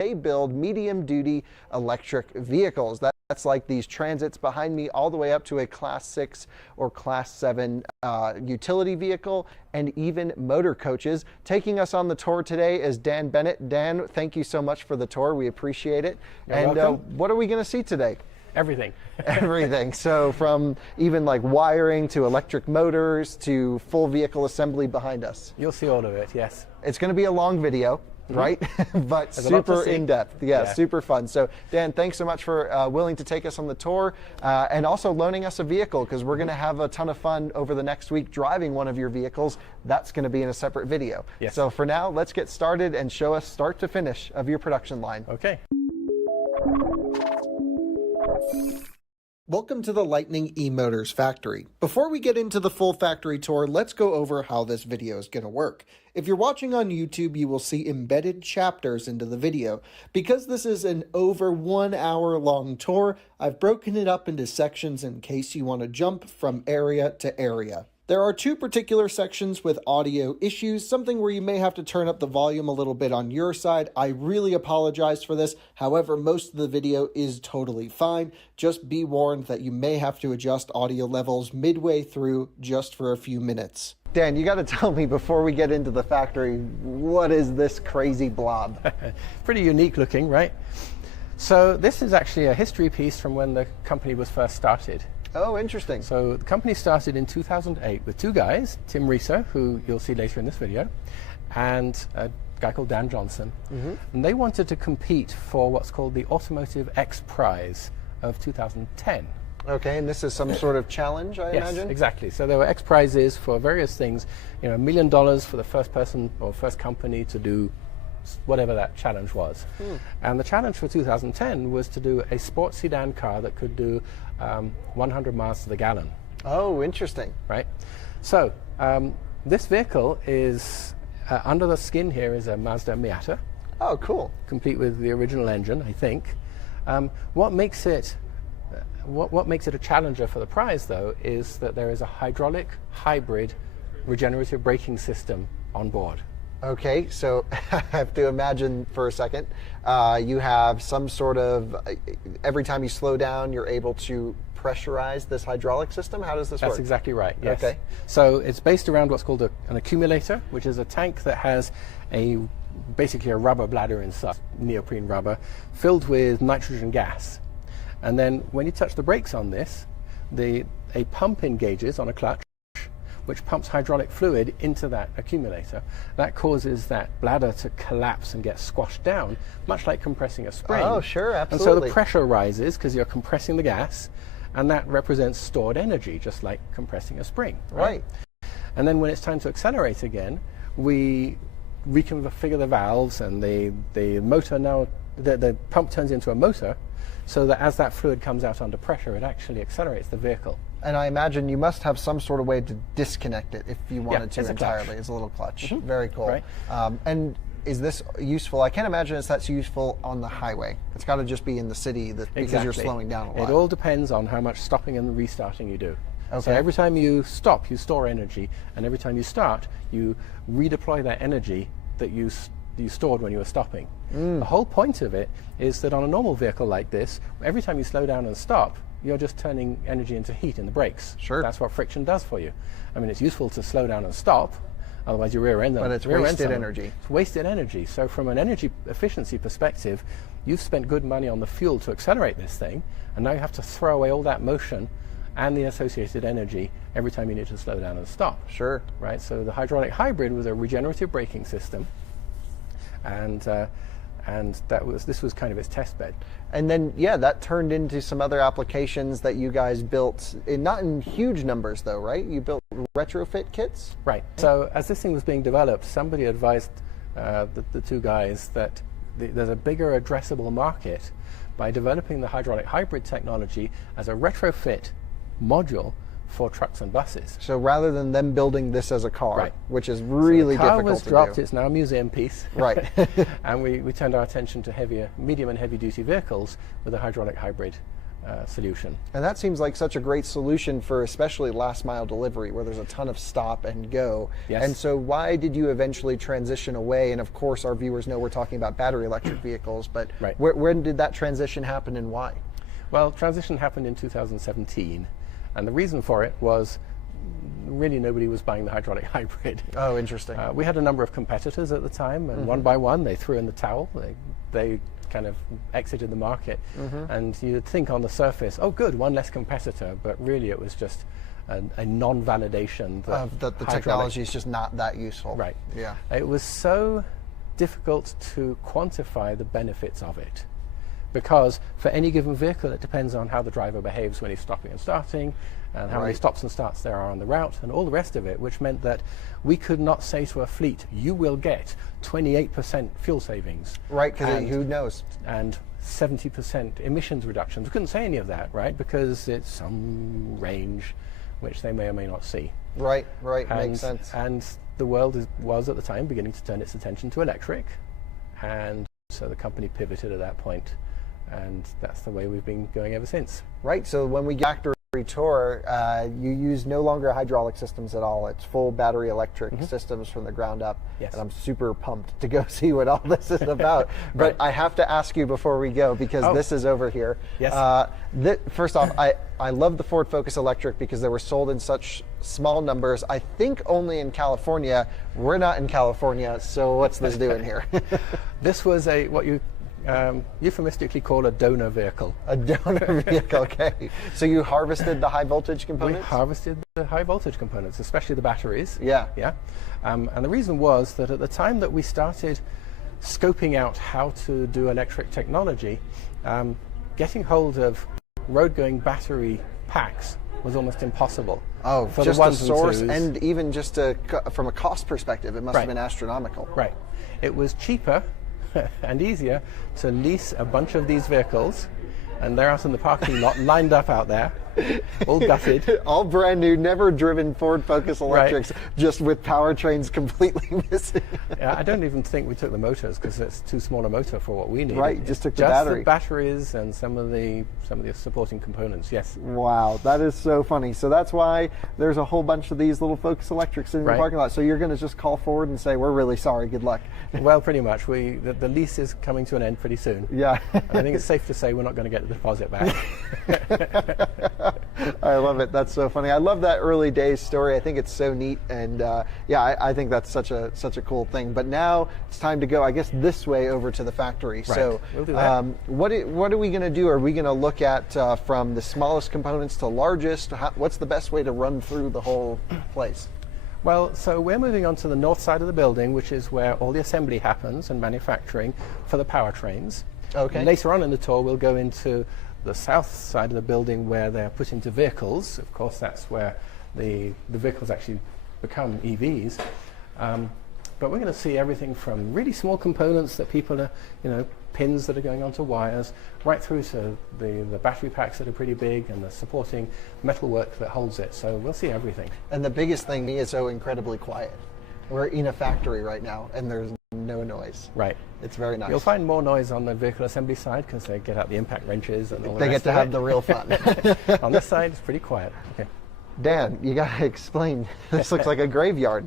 they build medium-duty electric vehicles. That's like these transits behind me, all the way up to a Class 6 or Class 7 utility vehicle, and even motor coaches. Taking us on the tour today is Dan Bennett. Dan, thank you so much for the tour. We appreciate it. You're welcome. What are we going to see today? Everything. Everything. So from even like wiring to electric motors to full vehicle assembly behind us. You'll see all of it, yes. It's going to be a long video. Right? But super in-depth. Yeah, super fun. So Dan, thanks so much for willing to take us on the tour and also loaning us a vehicle, because we're going to have a ton of fun over the next week driving one of your vehicles. That's going to be in a separate video. Yes. So for now, let's get started and show us start to finish of your production line. Okay. Welcome to the Lightning eMotors factory. Before we get into the full factory tour, let's go over how this video is going to work. If you're watching on YouTube, you will see embedded chapters into the video. Because this is an over 1 hour long tour, I've broken it up into sections in case you want to jump from area to area. There are two particular sections with audio issues, something where you may have to turn up the volume a little bit on your side. I really apologize for this. However, most of the video is totally fine. Just be warned that you may have to adjust audio levels midway through just for a few minutes. Dan, you got to tell me before we get into the factory, what is this crazy blob? Pretty unique looking, right? So this is actually a history piece from when the company was first started. Oh, interesting. So the company started in 2008 with two guys, Tim Reeser, who you'll see later in this video, and a guy called Dan Johnson. And they wanted to compete for what's called the Automotive X Prize of 2010. Okay, and this is some sort of challenge, I imagine? Yes, exactly. So there were X Prizes for various things, $1 million for the first person or first company to do whatever that challenge was. And the challenge for 2010 was to do a sports sedan car that could do 100 miles to the gallon. Oh, interesting. Right? So this vehicle is, under the skin here is a Mazda Miata. Oh, cool. Complete with the original engine, I think. What makes it a challenger for the prize, though, is that there is a hydraulic hybrid regenerative braking system on board. Okay, so I have to imagine for a second, you have some sort of, every time you slow down, you're able to pressurize this hydraulic system? How does this work? That's exactly right, yes. Okay. So it's based around what's called an accumulator, which is a tank that has basically a rubber bladder inside, neoprene rubber, filled with nitrogen gas. And then when you touch the brakes on this, a pump engages on a clutch, which pumps hydraulic fluid into that accumulator. That causes that bladder to collapse and get squashed down, much like compressing a spring. Oh, sure, absolutely. And so the pressure rises because you're compressing the gas, and that represents stored energy, just like compressing a spring. Right. And then when it's time to accelerate again, we reconfigure the valves, and the motor now, the pump turns into a motor, so that as that fluid comes out under pressure, it actually accelerates the vehicle. And I imagine you must have some sort of way to disconnect it if you wanted to it's entirely. It's a little clutch. Very cool. Right. And is this useful? I can't imagine that's useful on the highway. It's got to just be in the city because you're slowing down a lot. It all depends on how much stopping and restarting you do. Okay. So every time you stop, you store energy, and every time you start, you redeploy that energy that you stored when you were stopping. The whole point of it is that on a normal vehicle like this, every time you slow down and stop, you're just turning energy into heat in the brakes. Sure. That's what friction does for you. I mean, it's useful to slow down and stop, otherwise you rear end them. But it's wasted energy. It's wasted energy. So from an energy efficiency perspective, you've spent good money on the fuel to accelerate this thing, and now you have to throw away all that motion and the associated energy every time you need to slow down and stop. Sure. Right. So the hydraulic hybrid was a regenerative braking system, and this was kind of its test bed. And then, yeah, that turned into some other applications that you guys built, not in huge numbers though, right? You built retrofit kits? Right. So as this thing was being developed, somebody advised the two guys that there's a bigger addressable market by developing the hydraulic hybrid technology as a retrofit module for trucks and buses. So rather than them building this as a car, Right. which is really so the car difficult was to dropped, do. It's now a museum piece. Right. And we turned our attention to medium and heavy duty vehicles with a hydraulic hybrid solution. And that seems like such a great solution for especially last mile delivery where there's a ton of stop and go. Yes. And so why did you eventually transition away? And of course our viewers know we're talking about battery electric vehicles, but Right. when did that transition happen and why? Well, transition happened in 2017, and the reason for it was really nobody was buying the hydraulic hybrid. Oh, interesting. We had a number of competitors at the time, and one by one they threw in the towel. They kind of exited the market, and you'd think on the surface, oh good, one less competitor, but really it was just a non-validation that the technology is just not that useful. Right. Yeah. It was so difficult to quantify the benefits of it, because for any given vehicle it depends on how the driver behaves when he's stopping and starting, and how many stops and starts there are on the route, and all the rest of it, which meant that we could not say to a fleet, you will get 28% fuel savings. Right, because who knows? And 70% emissions reductions. We couldn't say any of that, right, because it's some range which they may or may not see. Right, makes sense. And the world was at the time beginning to turn its attention to electric, and so the company pivoted at that point, and that's the way we've been going ever since. Right, so when we get factory tour, you use no longer hydraulic systems at all. It's full battery electric systems from the ground up. Yes. And I'm super pumped to go see what all this is about. But I have to ask you before we go, because this is over here. Yes. First off, I love the Ford Focus Electric because they were sold in such small numbers. I think only in California. We're not in California, so what's this doing here? This was what you euphemistically call a donor vehicle. A donor vehicle, okay. So you harvested the high voltage components? We harvested the high voltage components, especially the batteries. Yeah. Yeah. And the reason was that at the time that we started scoping out how to do electric technology, getting hold of road-going battery packs was almost impossible. Oh, for just the ones a source, and even just from a cost perspective, it must have been astronomical. Right. It was cheaper and easier to lease a bunch of these vehicles, and they're out in the parking lot lined up out there, all gutted. All brand new, never driven Ford Focus Electrics, just with powertrains completely missing. Yeah, I don't even think we took the motors because it's too small a motor for what we need. Right, just took the battery. Just the batteries and some of the supporting components, yes. Wow, that is so funny. So that's why there's a whole bunch of these little Focus Electrics in the parking lot. So you're going to just call Ford and say, we're really sorry, good luck. Well, pretty much. The lease is coming to an end pretty soon. Yeah. I think it's safe to say we're not going to get the deposit back. I love it. That's so funny. I love that early days story. I think it's so neat, and I think that's such a cool thing. But now it's time to go, I guess, this way over to the factory. Right. So we'll do that. what are we going to do? Are we going to look at from the smallest components to largest? What's the best way to run through the whole place? Well, so we're moving on to the north side of the building, which is where all the assembly happens and manufacturing for the powertrains. Okay. Later on in the tour, we'll go into the south side of the building where they're put into vehicles. Of course, that's where the vehicles actually become EVs. But we're going to see everything from really small components that people are, pins that are going onto wires, right through to the battery packs that are pretty big and the supporting metalwork that holds it. So we'll see everything. And the biggest thing is so incredibly quiet. We're in a factory right now, and there's no noise. Right. It's very nice. You'll find more noise on the vehicle assembly side because they get out the impact wrenches and all the They rest get to of have it. the real fun. On this side, it's pretty quiet. Okay. Dan, you got to explain. This looks like a graveyard.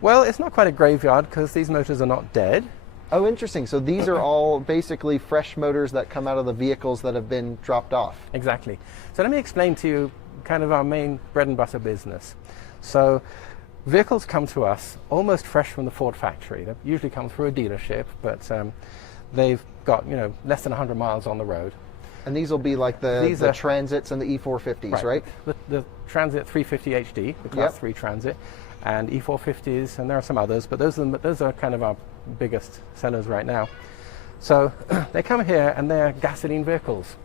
Well, it's not quite a graveyard because these motors are not dead. Oh, interesting. So these are all basically fresh motors that come out of the vehicles that have been dropped off. Exactly. So let me explain to you kind of our main bread and butter business. So vehicles come to us almost fresh from the Ford factory. They usually come through a dealership, but they've got less than 100 miles on the road. And these will be like the Transits and the E450s, right? The Transit 350 HD, the Class 3 Transit, and E450s, and there are some others, but those are kind of our biggest sellers right now. So they come here and they're gasoline vehicles.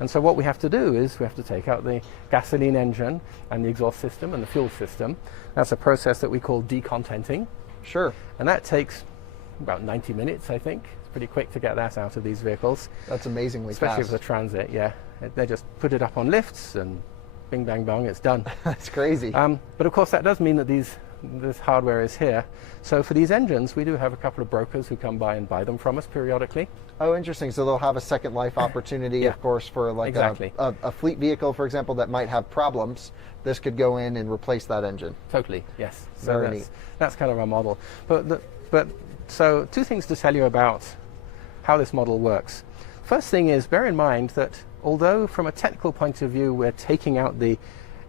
And so what we have to do is we have to take out the gasoline engine and the exhaust system and the fuel system. That's a process that we call decontenting. Sure. And that takes about 90 minutes, I think. It's pretty quick to get that out of these vehicles. That's amazingly especially fast. for the Transit, yeah. They just put it up on lifts and bing, bang, bong, it's done. That's crazy. But of course that does mean that these this hardware is here. So for these engines, we do have a couple of brokers who come by and buy them from us periodically. Oh, interesting. So they'll have a second life opportunity, Yeah. of course, for like Exactly. a fleet vehicle, for example, that might have problems. This could go in and replace that engine. Totally, yes. So Very that's, neat. that's kind of our model. So two things to tell you about how this model works. First thing is, bear in mind that although from a technical point of view we're taking out the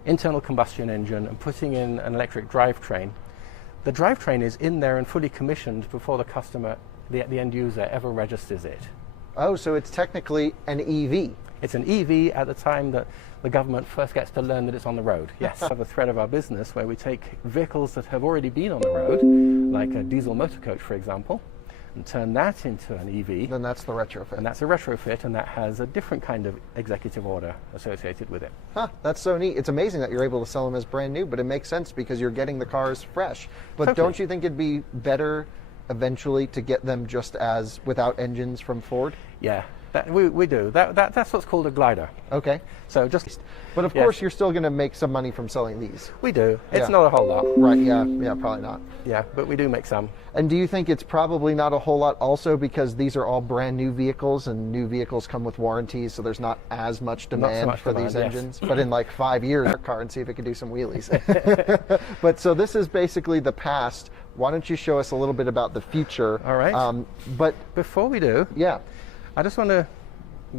internal combustion engine and putting in an electric drivetrain, the drivetrain is in there and fully commissioned before the customer, the end user, ever registers it. Oh, so it's technically an EV. It's an EV at the time that the government first gets to learn that it's on the road. Yes, we have a thread of our business where we take vehicles that have already been on the road, like a diesel motor coach, for example, and turn that into an EV. Then that's the retrofit. And that's a retrofit, and that has a different kind of executive order associated with it. Huh, that's so neat. It's amazing that you're able to sell them as brand new, but it makes sense because you're getting the cars fresh. But Totally. don't you think it'd be better eventually to get them just as without engines from Ford? Yeah, we do. That's what's called a glider. Okay. So just, But of Yes. course, you're still going to make some money from selling these. we do. It's Yeah. not a whole lot. Right, yeah, probably not. Yeah, but we do make some. And do you think it's probably not a whole lot also because these are all brand new vehicles and new vehicles come with warranties, so there's not as much demand much for demand, these yes. engines? But in like 5 years, our car and see if it can do some wheelies. But so this is basically the past. Why don't you show us a little bit about the future? All right. But Before we do, yeah, I just want to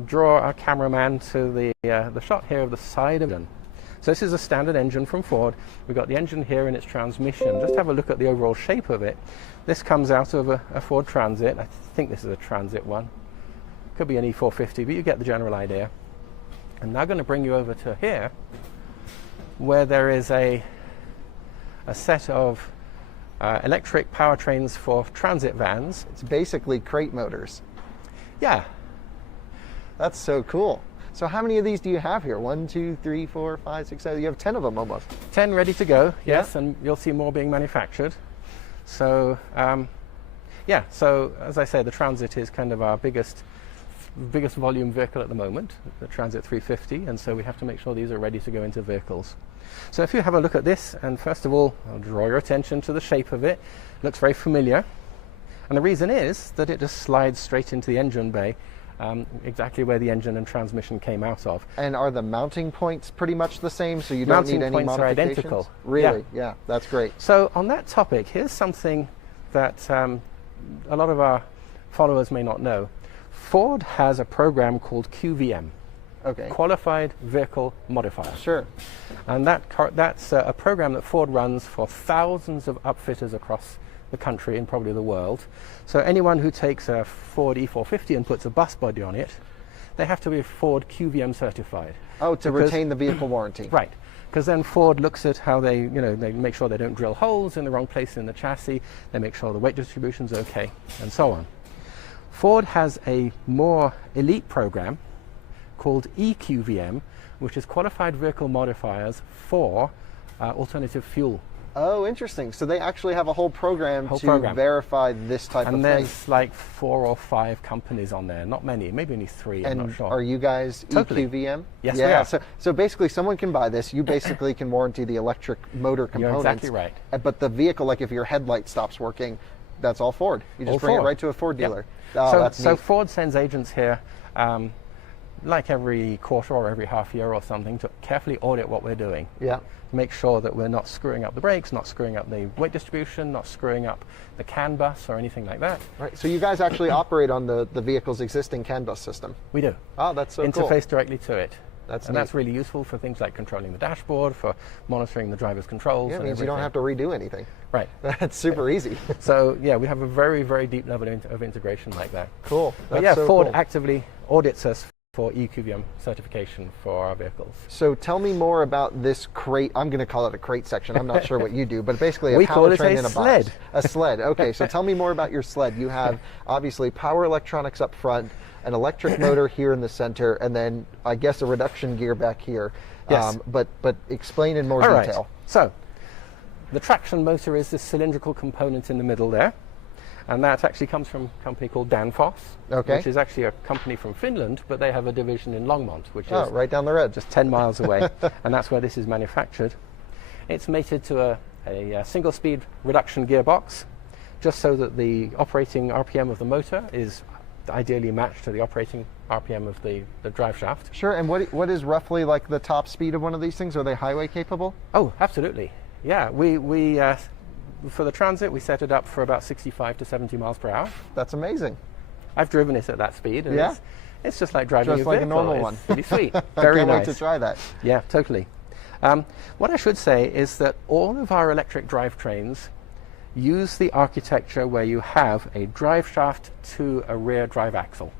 draw our cameraman to the shot here of the side of it. So this is a standard engine from Ford. We've got the engine here and its transmission. Just have a look at the overall shape of it. This comes out of a Ford Transit. I think this is a Transit one. Could be an E450, but you get the general idea. I'm now going to bring you over to here, where there is a set of electric powertrains for transit vans. it's basically crate motors. Yeah, That's so cool. So how many of these do you have here? 1, 2, 3, 4, 5, 6, 7. You have 10 of them almost. 10 ready to go, yes, Yeah. and you'll see more being manufactured. So, yeah, so as I say, the Transit is kind of our biggest volume vehicle at the moment, the Transit 350, and so we have to make sure these are ready to go into vehicles. So if you have a look at this, and first of all, I'll draw your attention to the shape of it. Looks very familiar, and the reason is that it just slides straight into the engine bay, exactly where the engine and transmission came out of. And are the mounting points pretty much the same, so you don't Mounting need any points are modifications? identical. Really? Yeah, that's great. So on that topic, here's something that a lot of our followers may not know. Ford has a program called QVM, Okay. Qualified Vehicle Modifier. Sure. And that's a program that Ford runs for thousands of upfitters across the country and probably the world. So anyone who takes a Ford E450 and puts a bus body on it, they have to be Ford QVM certified. Oh, to Because- retain the vehicle warranty. Right, because then Ford looks at how they make sure they don't drill holes in the wrong place in the chassis, they make sure the weight distribution's okay, and so on. Ford has a more elite program called EQVM, which is Qualified Vehicle Modifiers for alternative fuel. Oh, interesting. So they actually have a whole program Whole to program. verify this type And of there's thing. like 4 or 5 companies on there, not many, maybe only 3, I'm And not sure. are you guys Totally. EQVM? Yes, we yeah. are. So basically, someone can buy this. You basically can warranty the electric motor You're components. exactly right. But the vehicle, like if your headlight stops working, that's all Ford. You just All bring it Ford. right to a Ford Yep. dealer. Oh, so, that's so neat. Ford sends agents here, like every quarter or every half year or something, to carefully audit what we're doing. Yeah. Make sure that we're not screwing up the brakes, not screwing up the weight distribution, not screwing up the CAN bus or anything like that. Right. So you guys actually operate on the vehicle's existing CAN bus system. We do. Oh, that's so cool. Interface directly to it. That's and neat. that's really useful for things like controlling the dashboard, for monitoring the driver's controls. Yeah, it and means you don't everything. have to redo anything. Right. That's super easy. So yeah, we have a very, very deep level of integration like that. Cool. But That's yeah, so Ford cool. actively audits us for EQVM certification for our vehicles. So tell me more about this crate. I'm going to call it a crate section. I'm not sure what you do, but basically We a call it powertrain a in a sled. box. A sled. Okay, so tell me more about your sled. You have obviously power electronics up front, an electric motor here in the center, and then I guess a reduction gear back here. Yes. But explain in more All right. detail. So the traction motor is this cylindrical component in the middle there. And that actually comes from a company called Danfoss, Okay. which is actually a company from Finland, but they have a division in Longmont, which Oh, is right down the road. just 10 miles away, and that's where this is manufactured. It's mated to a single-speed reduction gearbox, just so that the operating RPM of the motor is ideally matched to the operating RPM of the drive shaft. Sure, and what is roughly like the top speed of one of these things? Are they highway capable? Oh, absolutely. Yeah, we for the Transit, we set it up for about 65 to 70 miles per hour. That's amazing. I've driven it at that speed, and yeah? it's just like driving just a like vehicle. a normal one. It's pretty sweet. I Very can't nice. wait to try that. Yeah, totally. What I should say is that all of our electric drivetrains use the architecture where you have a drive shaft to a rear drive axle.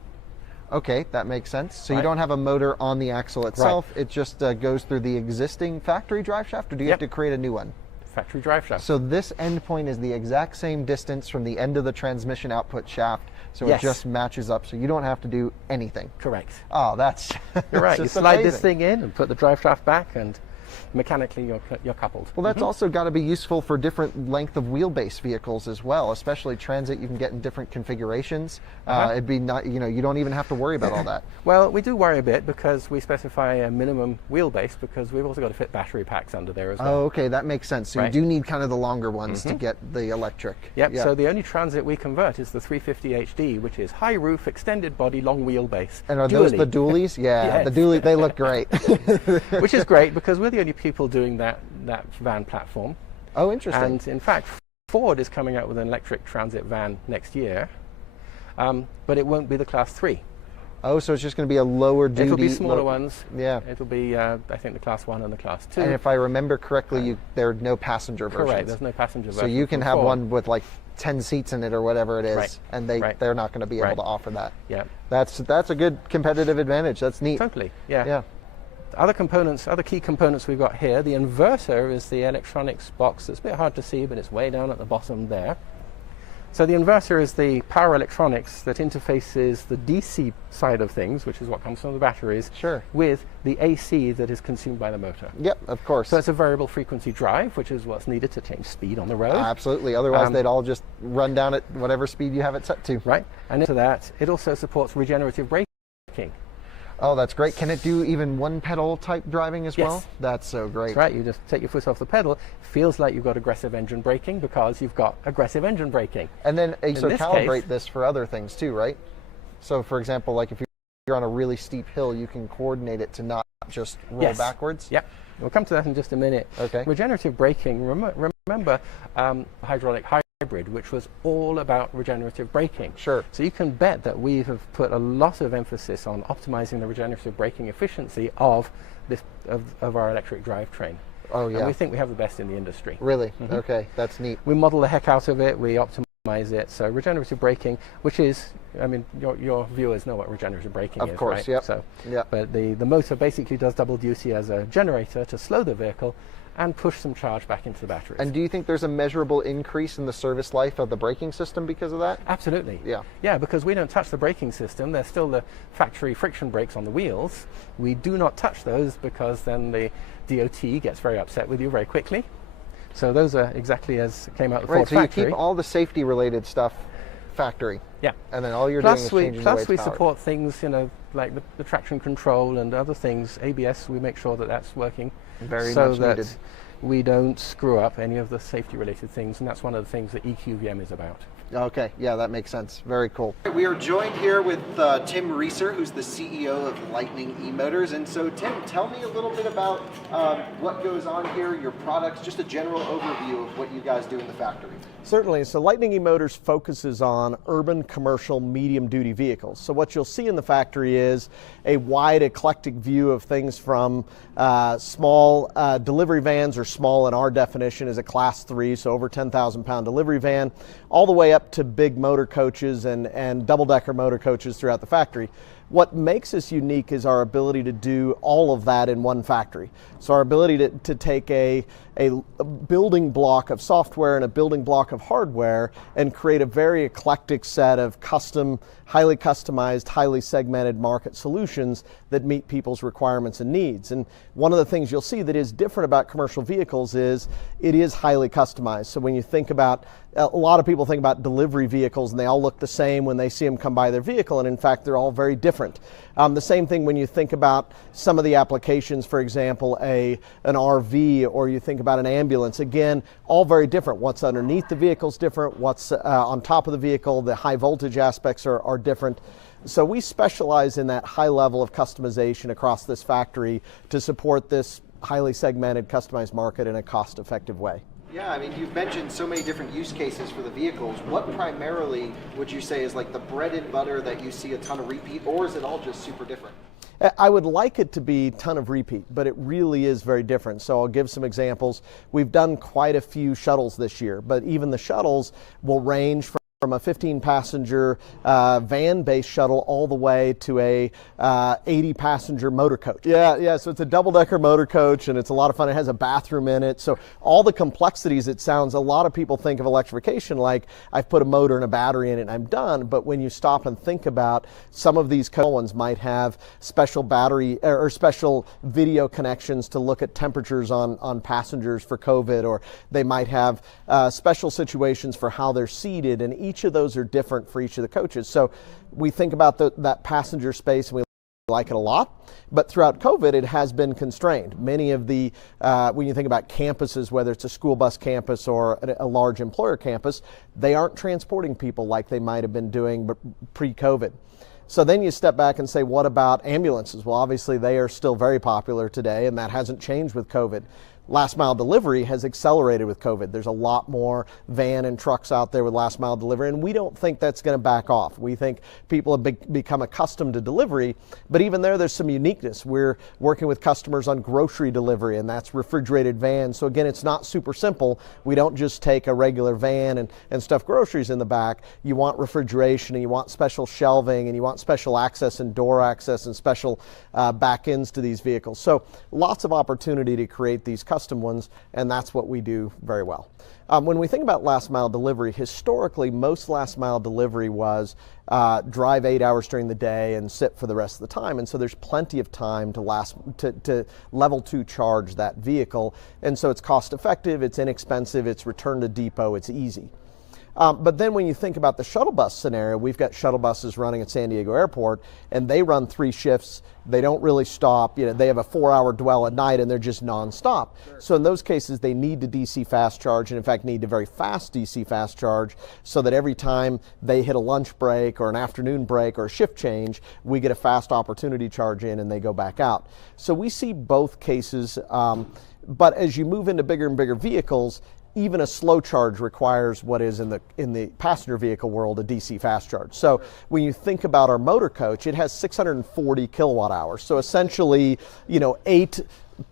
Okay, that makes sense. So Right. you don't have a motor on the axle itself, it just goes through the existing factory drive shaft, or do you have to create a new one? Factory drive shaft. So this endpoint is the exact same distance from the end of the transmission output shaft, so Yes. it just matches up, so you don't have to do anything. Correct. Oh, that's You're right. You just slide this amazing. thing in and put the drive shaft back, and mechanically you're coupled. Well, that's also got to be useful for different length of wheelbase vehicles as well, especially Transit. You can get in different configurations. It'd be not, you don't even have to worry about all that. Well, we do worry a bit because we specify a minimum wheelbase, because we've also got to fit battery packs under there as well. Oh, okay, that makes sense. So Right. you do need kind of the longer ones to get the electric. Yep, Yeah. so the only Transit we convert is the 350 HD, which is high roof, extended body, long wheelbase. And are those the dually. dualies? Yeah, Yes. the dually, they look great. Which is great because we're the only people doing that van platform. Oh, interesting. And in fact, Ford is coming out with an electric Transit van next year, but it won't be the Class 3. Oh, so it's just going to be a lower duty. It'll be smaller ones. Yeah. It'll be, I think, the Class 1 and the Class 2. And if I remember correctly, there are no passenger versions. Correct, there's no passenger version. So you can from have Ford. one with like 10 seats in it or whatever it is, Right. and Right. they're not going to be able Right. to offer that. Yeah. That's a good competitive advantage. That's neat. Totally, yeah. Yeah. Other key components we've got here, the inverter is the electronics box. It's a bit hard to see, but it's way down at the bottom there. So the inverter is the power electronics that interfaces the DC side of things, which is what comes from the batteries, Sure. with the AC that is consumed by the motor. Yep, of course. So it's a variable frequency drive, which is what's needed to change speed on the road. Absolutely. Otherwise, they'd all just run down at whatever speed you have it set to. Right, and into that, it also supports regenerative braking. Oh, that's great. Can it do even one pedal type driving as well? Yes. That's so great. That's right, you just take your foot off the pedal. Feels like you've got aggressive engine braking because you've got aggressive engine braking. And then also this calibrate case- this for other things too, right? So, for example, like if you're on a really steep hill, you can coordinate it to not just roll Yes. backwards. Yep, we'll come to that in just a minute. Okay. Regenerative braking, remember hydraulic hybrid, which was all about regenerative braking. Sure. So you can bet that we have put a lot of emphasis on optimizing the regenerative braking efficiency of our electric drivetrain. Oh, yeah. And we think we have the best in the industry. Really? Okay, that's neat. We model the heck out of it, we optimize it. So regenerative braking, which is, I mean, your viewers know what regenerative braking is, Of course, right? yep. So, Yep. but the motor basically does double duty as a generator to slow the vehicle and push some charge back into the batteries. And do you think there's a measurable increase in the service life of the braking system because of that? Absolutely. Yeah. Yeah, because we don't touch the braking system. There's still the factory friction brakes on the wheels. We do not touch those because then the DOT gets very upset with you very quickly. So those are exactly as came out of the Right, Ford so factory. you keep all the safety related stuff factory. Yeah. And then all you're doing is Plus changing the way we it's powered. support things, like the traction control and other things. ABS, we make sure that that's working Very so much that needed. we don't screw up any of the safety related things, and that's one of the things that EQVM is about. Okay, yeah, that makes sense. Very cool. We are joined here with Tim Reeser, who's the CEO of Lightning eMotors. And so, Tim, tell me a little bit about what goes on here, your products, just a general overview of what you guys do in the factory. Certainly. So Lightning eMotors focuses on urban, commercial, medium-duty vehicles. So what you'll see in the factory is a wide, eclectic view of things from small delivery vans, or small in our definition is a Class 3, so over 10,000 pound delivery van, all the way up to big motor coaches and double-decker motor coaches throughout the factory. What makes us unique is our ability to do all of that in one factory. So our ability to take a building block of software and a building block of hardware and create a very eclectic set of custom, highly customized, highly segmented market solutions that meet people's requirements and needs. And one of the things you'll see that is different about commercial vehicles is it is highly customized. So when you think about a lot of people think about delivery vehicles and they all look the same when they see them come by their vehicle, and in fact they're all very different. The same thing when you think about some of the applications, for example, an RV, or you think about an ambulance. Again, all very different. What's underneath the vehicle is different. What's on top of the vehicle, the high voltage aspects are different. So we specialize in that high level of customization across this factory to support this highly segmented, customized market in a cost-effective way. Yeah, I mean, you've mentioned so many different use cases for the vehicles. What primarily would you say is like the bread and butter that you see a ton of repeat, or is it all just super different? I would like it to be a ton of repeat, but it really is very different. So I'll give some examples. We've done quite a few shuttles this year, but even the shuttles will range from a 15-passenger van-based shuttle all the way to a 80-passenger motor coach. Yeah, so it's a double-decker motor coach, and it's a lot of fun. It has a bathroom in it. So all the complexities, it sounds, a lot of people think of electrification like I've put a motor and a battery in it and I'm done. But when you stop and think about some of these ones might have special battery or special video connections to look at temperatures on passengers for COVID, or they might have special situations for how they're seated, and each of those are different for each of the coaches. So we think about that passenger space, and we like it a lot, but throughout COVID it has been constrained. Many of the, when you think about campuses, whether it's a school bus campus or a large employer campus, they aren't transporting people like they might have been doing pre-COVID. So then you step back and say, what about ambulances? Well, obviously they are still very popular today, and that hasn't changed with COVID. Last mile delivery has accelerated with COVID. There's a lot more van and trucks out there with last mile delivery, and we don't think that's going to back off. We think people have become accustomed to delivery, but even there's some uniqueness. We're working with customers on grocery delivery, and that's refrigerated vans. So again, it's not super simple. We don't just take a regular van and stuff groceries in the back. You want refrigeration, and you want special shelving, and you want special access and door access and special back ends to these vehicles. So lots of opportunity to create these custom ones, and that's what we do very well. When we think about last mile delivery, historically most last mile delivery was drive 8 hours during the day and sit for the rest of the time, and so there's plenty of time to level 2 charge that vehicle, and so it's cost effective, it's inexpensive, it's return to depot, it's easy. But then when you think about the shuttle bus scenario, we've got shuttle buses running at San Diego Airport, and they run 3 shifts. They don't really stop. They have a 4-hour dwell at night, and they're just nonstop. Sure. So in those cases, they need to DC fast charge, and in fact need a very fast DC fast charge, so that every time they hit a lunch break or an afternoon break or a shift change, we get a fast opportunity charge in and they go back out. So we see both cases, but as you move into bigger and bigger vehicles, even a slow charge requires what is in the passenger vehicle world a DC fast charge. So when you think about our motor coach, it has 640 kilowatt hours. So essentially, 8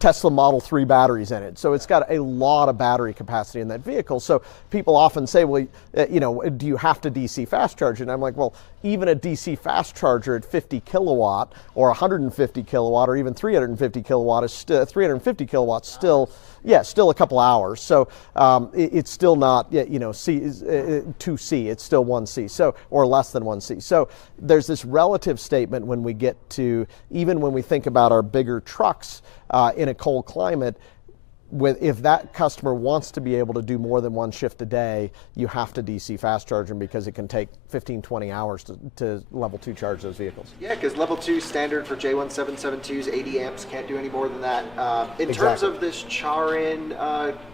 Tesla Model 3 batteries in it. So it's got a lot of battery capacity in that vehicle. So people often say, well, do you have to DC fast charge? And I'm like, well, even a DC fast charger at 50 kilowatt or 150 kilowatt or even 350 kilowatt is 350 kilowatts still, still a couple hours. So it's still not, C 2C, it's still 1C, so, or less than 1C. So there's this relative statement when we get to, even when we think about our bigger trucks in a cold climate, if that customer wants to be able to do more than 1 shift a day, you have to DC fast charge them because it can take 15, 20 hours to level 2 charge those vehicles. Yeah, because level 2 standard for J1772s, 80 amps, can't do any more than that. In terms of this Charin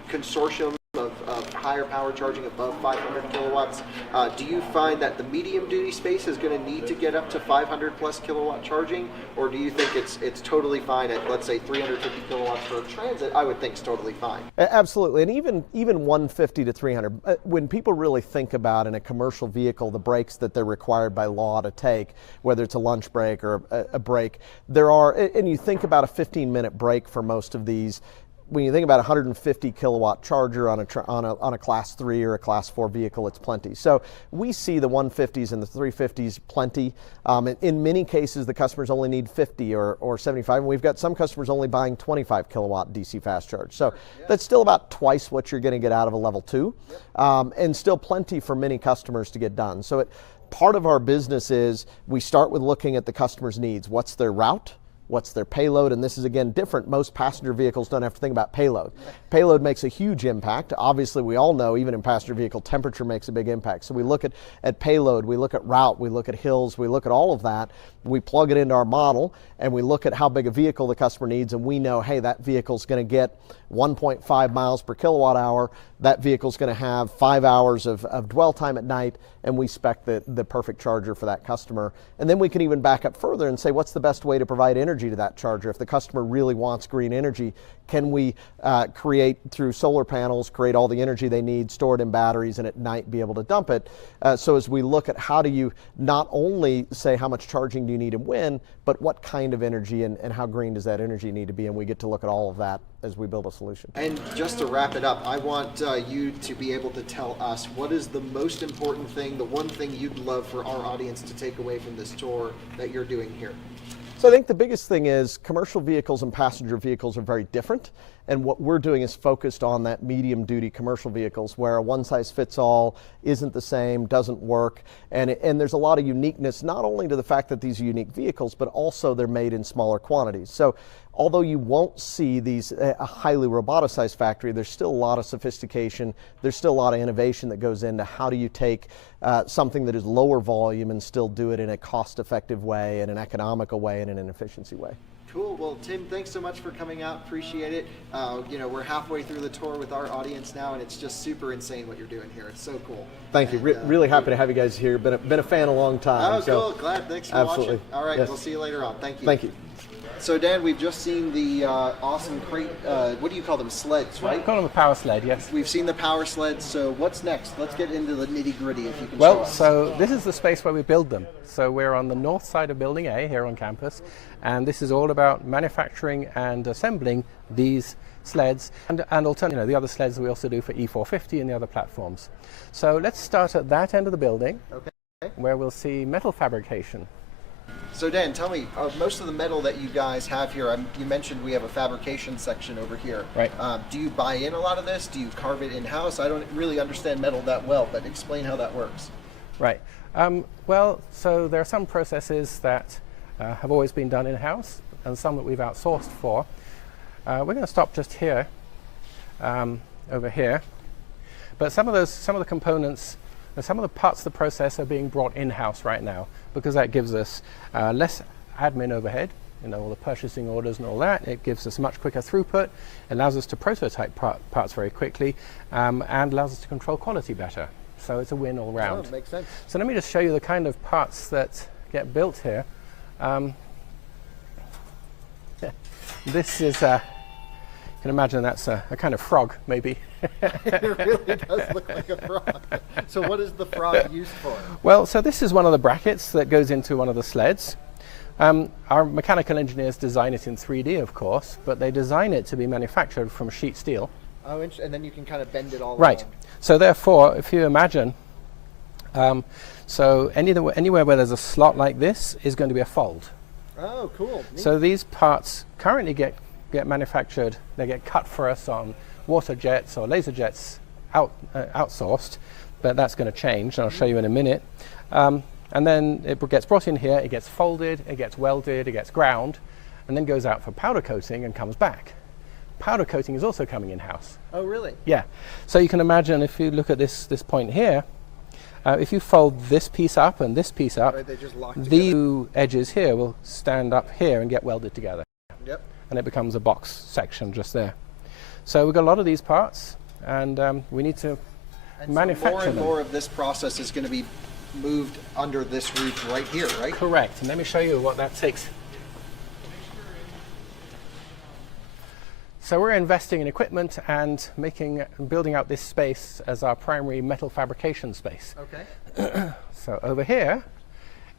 consortium of higher power charging above 500 kilowatts, do you find that the medium duty space is going to need to get up to 500 plus kilowatt charging, or do you think it's totally fine at, let's say, 350 kilowatts for transit? I would think it's totally fine. Absolutely, and even 150 to 300. When people really think about in a commercial vehicle the breaks that they're required by law to take, whether it's a lunch break or a break, and you think about a 15-minute break for most of these. When you think about a 150 kilowatt charger on a class 3 or a class 4 vehicle, it's plenty. So we see the 150s and the 350s plenty. In many cases, the customers only need 50 or 75, and we've got some customers only buying 25 kilowatt DC fast charge. So that's still about twice what you're going to get out of a level 2, and still plenty for many customers to get done. So part of our business is we start with looking at the customer's needs. What's their route? what's their payload, and this is again different. Most passenger vehicles don't have to think about payload. Payload makes a huge impact. Obviously, we all know even in passenger vehicle, temperature makes a big impact. So we look at payload, we look at route, we look at hills, we look at all of that. We plug it into our model and we look at how big a vehicle the customer needs, and we know, hey, that vehicle's going to get 1.5 miles per kilowatt hour. That vehicle's going to have 5 hours of dwell time at night, and we spec the perfect charger for that customer. And then we can even back up further and say, what's the best way to provide energy to that charger? If the customer really wants green energy, can we create through solar panels, create all the energy they need, store it in batteries, and at night be able to dump it? So as we look at how do you not only say how much charging do you need and when, but what kind of energy and how green does that energy need to be? And we get to look at all of that as we build a solution. And just to wrap it up, I want you to be able to tell us what is the most important thing, the one thing you'd love for our audience to take away from this tour that you're doing here. So I think the biggest thing is commercial vehicles and passenger vehicles are very different, and what we're doing is focused on that medium duty commercial vehicles where a one size fits all isn't the same, doesn't work, and there's a lot of uniqueness not only to the fact that these are unique vehicles, but also they're made in smaller quantities. So although you won't see these a highly roboticized factory, there's still a lot of sophistication, there's still a lot of innovation that goes into how do you take something that is lower volume and still do it in a cost-effective way, in an economical way, and in an efficiency way. Cool. Well, Tim, thanks so much for coming out. Appreciate it. You know, we're halfway through the tour with our audience now, and it's just super insane what you're doing here. It's so cool. Thank you. Really happy to have you guys here. Been a fan a long time. Oh, so cool. Glad. Thanks for watching. All right. Yes. We'll see you later on. Thank you. Thank you. So, Dan, we've just seen the awesome crate, what do you call them, sleds, right? I call them a power sled, yes. We've seen the power sleds, so what's next? Let's get into the nitty-gritty, if you can show Well, us. so this is the space where we build them. So we're on the north side of Building A here on campus, and this is all about manufacturing and assembling these sleds and the other sleds we also do for E450 and the other platforms. So let's start at that end of the building, where we'll see metal fabrication. So Dan, tell me, most of the metal that you guys have here, you mentioned we have a fabrication section over here. Right. Do you buy in a lot of this? Do you carve it in-house? I don't really understand metal that well, but explain how that works. Right. Well, so there are some processes that have always been done in-house and some that we've outsourced for. We're going to stop just here, over here. But some of the components, some of the parts of the process are being brought in-house right now because that gives us less admin overhead, all the purchasing orders and all that. It gives us much quicker throughput, allows us to prototype parts very quickly, and allows us to control quality better. So it's a win all round. Oh, makes sense. So let me just show you the kind of parts that get built here. This is, you can imagine that's a kind of frog, maybe. It really does look like a frog. So what is the frog used for? Well, so this is one of the brackets that goes into one of the sleds. Our mechanical engineers design it in 3D, of course, but they design it to be manufactured from sheet steel. Oh, and then you can kind of bend it all Right. around. So therefore, if you imagine, so anywhere where there's a slot like this is going to be a fold. Oh, cool. Neat. So these parts currently get manufactured, they get cut for us on water jets or laser jets outsourced, but that's going to change, and I'll show you in a minute. And then it gets brought in here, it gets folded, it gets welded, it gets ground, and then goes out for powder coating and comes back. Powder coating is also coming in-house. Oh, really? Yeah. So you can imagine if you look at this point here, if you fold this piece up and this piece up, Right, they just lock together. the two edges here will stand up here and get welded together. Yep. And it becomes a box section just there. So we've got a lot of these parts, and we need to manufacture so more and them. more of this process is going to be moved under this roof right here, right? Correct. And let me show you what that takes. So we're investing in equipment and building out this space as our primary metal fabrication space. Okay. So over here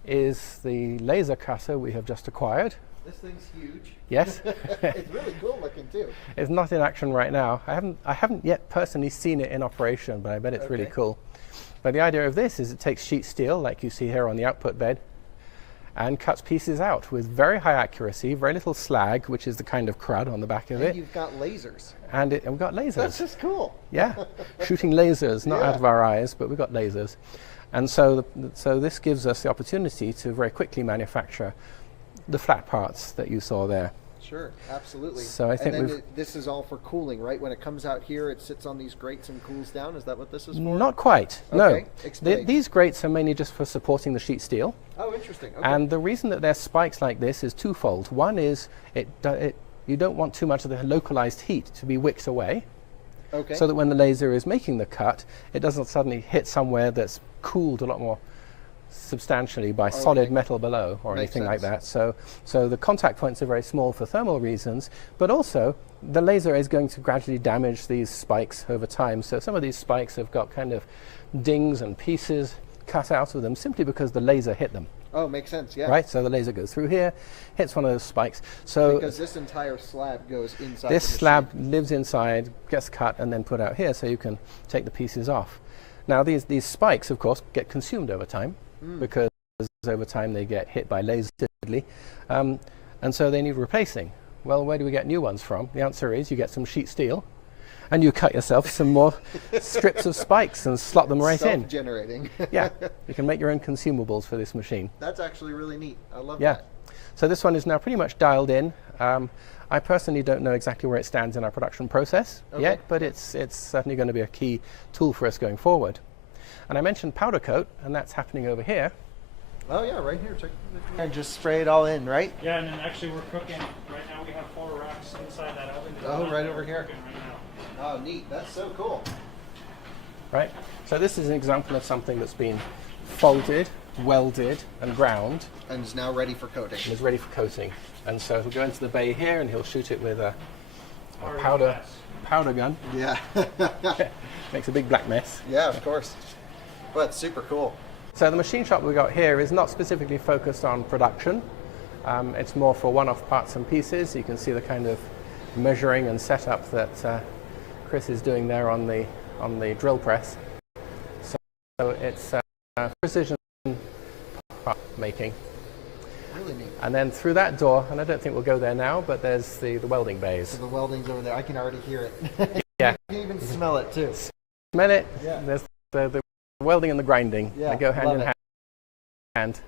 is the laser cutter we have just acquired. This thing's huge. Yes. It's really cool looking too. It's not in action right now. I haven't yet personally seen it in operation, but I bet it's really Okay. cool. But the idea of this is it takes sheet steel, like you see here on the output bed, and cuts pieces out with very high accuracy, very little slag, which is the kind of crud on the back of And it. you've got lasers. And we've got lasers. That's just cool. Yeah, shooting lasers, not out Yeah. of our eyes, but we've got lasers. And so this gives us the opportunity to very quickly manufacture the flat parts that you saw there. Sure, absolutely. So I think and then this is all for cooling, right? When it comes out here, it sits on these grates and cools down. Is that what this is for? Not quite. Okay, No. explain. These grates are mainly just for supporting the sheet steel. Oh, interesting. Okay. And the reason that there's spikes like this is twofold. One is you don't want too much of the localized heat to be wicked away. Okay. So that when the laser is making the cut, it doesn't suddenly hit somewhere that's cooled a lot more substantially by solid metal below or Makes anything like sense. that. So the contact points are very small for thermal reasons, but also the laser is going to gradually damage these spikes over time. So some of these spikes have got kind of dings and pieces cut out of them simply because the laser hit them. Oh, makes sense. Yeah. Right, so the laser goes through here, hits one of those spikes. So Because this entire slab goes inside. this the machine. slab lives inside, gets cut, and then put out here, so you can take the pieces off. Now these spikes, of course, get consumed over time because over time they get hit by lasers, and so they need replacing. Well, where do we get new ones from? The answer is you get some sheet steel, and you cut yourself some more strips of spikes and slot them right in. Self-generating. Yeah, you can make your own consumables for this machine. That's actually really neat. I love Yeah. that. So this one is now pretty much dialed in. I personally don't know exactly where it stands in our production process yet, but it's certainly going to be a key tool for us going forward. And I mentioned powder coat, and that's happening over here. Oh yeah, right here. Check. And just spray it all in, right? Yeah, and then actually we're cooking. Right now we have 4 racks inside that oven. Oh, right over here. Cooking right now. Oh, neat. That's so cool. Right? So this is an example of something that's been folded, welded, and ground, And is now ready for coating. and is ready for coating. And so he'll go into the bay here, and he'll shoot it with a Powder powder gun. Yeah. Makes a big black mess. Yeah, of course. Well, it's super cool. So the machine shop we got here is not specifically focused on production. It's more for one-off parts and pieces. You can see the kind of measuring and setup that Chris is doing there on the drill press. So it's precision part making. Really neat. And then through that door, and I don't think we'll go there now, but there's the welding bays. So the welding's over there. I can already hear it. Yeah. You can even smell it too. Smell it? Yeah. There's the welding and the grinding. Yeah, They go hand love in it. hand.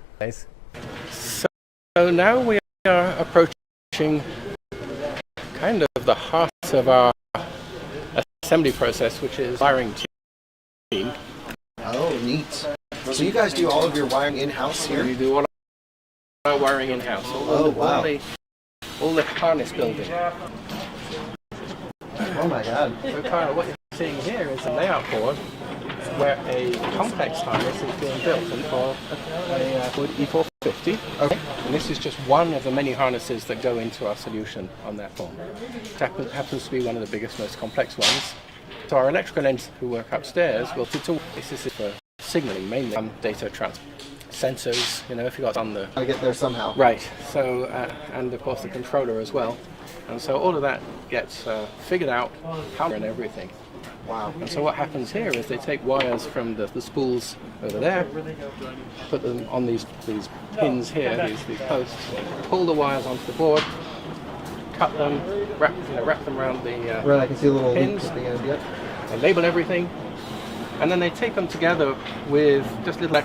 So now we are approaching kind of the heart of our assembly process, which is wiring team. Oh, neat. So you guys do all of your wiring in-house here? We do all our wiring in-house. Oh, wow. All the harness building. Oh my God. So Kyle, what you're seeing here is a layout board where a complex harness is being built for a Ford E450. Okay. And this is just one of the many harnesses that go into our solution on that form. It happens to be one of the biggest, most complex ones. So our electrical engineers who work upstairs will this is for signaling mainly, data transfer, sensors, if you got on the Gotta get there somehow. right. So and of course the controller as well. And so all of that gets figured out, power and everything. Wow. And so what happens here is they take wires from the spools over there, put them on these pins here, these posts, pull the wires onto the board, cut them, wrap them around the Right, I can see a little pins. loop at the end. Yep. they label everything, and then they tape them together with just little